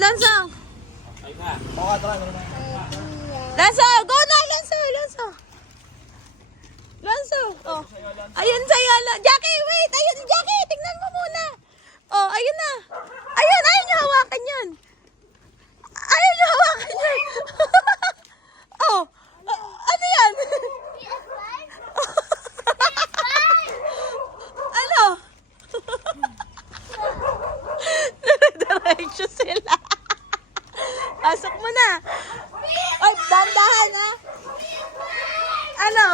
Lanso! Ay na. Lanso! Go na! Lanso! Lanso! Lanso! Oh. Ayun sa'yo. Jackie, wait! Ayun, Jackie! Tingnan mo muna! Oh, ayun na! Ayun! Ayun niyo hawakan yan! Ayun niyo hawakan yan! Oh! Ano yan? Ano? Dire-diretso sila. Pasok mo na. Ay, dandahan ha. Ano?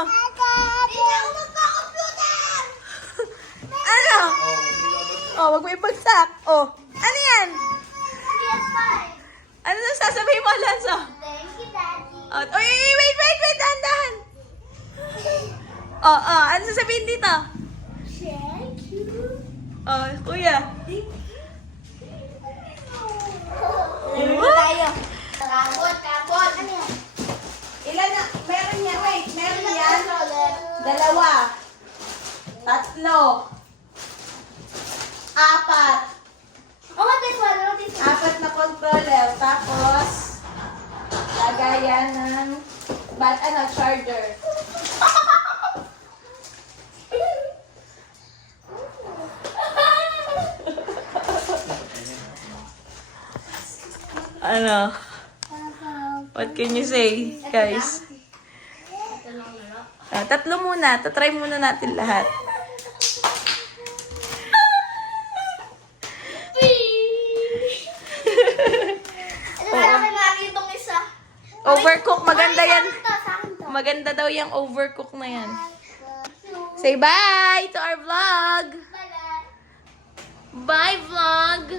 Ano? Oh, wag mo ibagsak. Oh, ano yan? Ano na sasabihin mo, Lanso? Oh, wait, dandahan. Oh, ano sasabihin dito? Oh, kuya. Tayo. Kapot. Ano yan? Ilan na? Meron yan. Wait, meron yan. 2. 3. 4. Oh, this one. 4 na controller. Tapos, lagayan ng charger. Ano? What can you say, guys? 3 muna. Tatry muna natin lahat. Overcook. Maganda yan. Maganda daw yung overcook na yan. Say bye to our vlog. Bye, vlog.